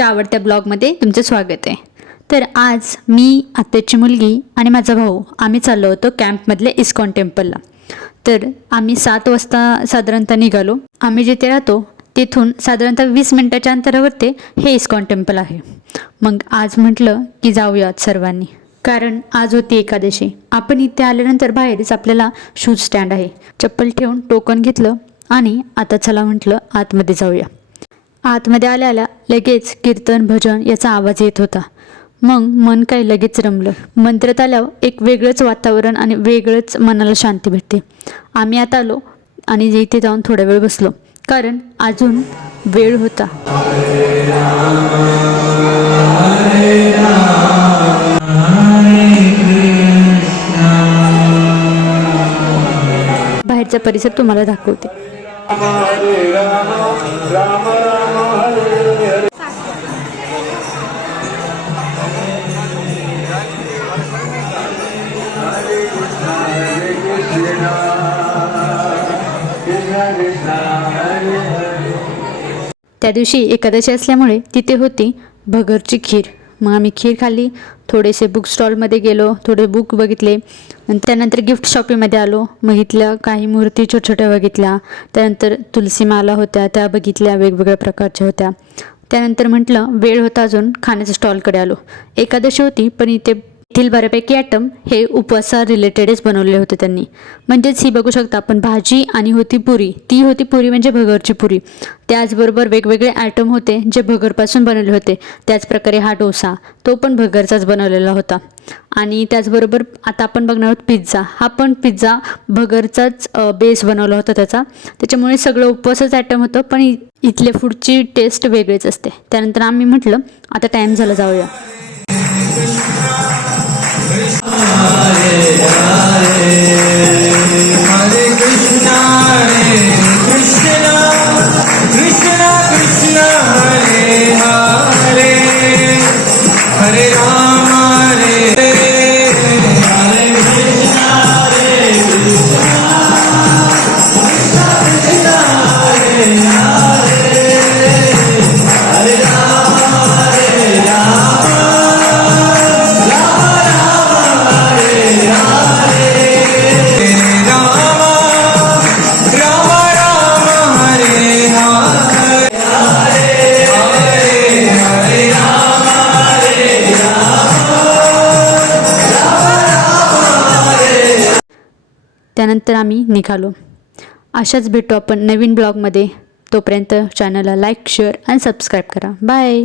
तुमच्या आवडत्या ब्लॉगमध्ये तुमचं स्वागत आहे। तर आज मी, आत्याची मुलगी आणि माझा भाऊ आम्ही चाललो होतो कॅम्पमधले इस्कॉन टेम्पलला। तर आम्ही 7 वाजता साधारणतः निघालो। आम्ही जिथे राहतो तिथून साधारणतः 20 मिनिटाच्या अंतरावरती हे इस्कॉन टेम्पल आहे। मग आज म्हटलं की जाऊयात सर्वांनी, कारण आज होती एकादशी। आपण इथे आल्यानंतर बाहेरच आपल्याला शूज स्टँड आहे, चप्पल ठेवून टोकन घेतलं आणि आता चला म्हटलं आतमध्ये जाऊया। आतमध्ये आल्याला लगेच कीर्तन भजन याचा आवाज येत होता। मग मन काही लगेच रमलं। मंत्रात आल्यावर एक वेगळंच वातावरण आणि वेगळंच मनाला शांती भेटते। आम्ही आता आलो आणि इथे जाऊन थोडा वेळ बसलो, कारण अजून वेळ होता। बाहेरचा परिसर तुम्हाला दाखवते। त्या दिवशी एकादशी असल्यामुळे तिथे होती भगरची खीर। मग आम्ही खीर खाल्ली, थोडेसे बुक स्टॉलमध्ये गेलो, थोडे बुक बघितले आणि त्यानंतर गिफ्ट शॉपीमध्ये आलो। मग इथल्या काही मूर्ती छोट्या छोट्या बघितल्या, त्यानंतर तुलसी माला होत्या त्या बघितल्या, वेगवेगळ्या प्रकारच्या होत्या। त्यानंतर म्हटलं वेळ होता अजून, खाण्याच्या स्टॉलकडे आलो। एकादशी होती पण येथील बऱ्यापैकी आयटम हे उपवासा रिलेटेडच बनवले होते त्यांनी। म्हणजेच ही बघू शकता आपण भाजी आणि होती पुरी, ती होती पुरी म्हणजे भगरची पुरी। त्याचबरोबर वेगवेगळे आयटम होते जे भगरपासून बनवले होते। त्याचप्रकारे हा डोसा तो पण भगरचाच बनवलेला होता। आणि त्याचबरोबर आता आपण बघणार आहोत पिझ्झा। हा पण पिझ्झा भगरचाच बेस बनवला होता त्याचा, त्याच्यामुळे सगळं उपवासाचं आयटम होतं, पण इथले फूडची टेस्ट वेगळीच असते। त्यानंतर आम्ही म्हटलं आता टाईम झाला जाऊया। हरे कृष्णा कृष्णा कृष्णा हरे हरे, हरे राम हरे हरे कृष्णा हरे कृष्णा हरे हरे, हरे राम हरे राम, त्यानंतर आम्ही निघालो। अशाच भेटू आपण नवीन ब्लॉगमध्ये। तोपर्यंत चॅनलला लाईक, शेअर आणि सबस्क्राईब करा। बाय।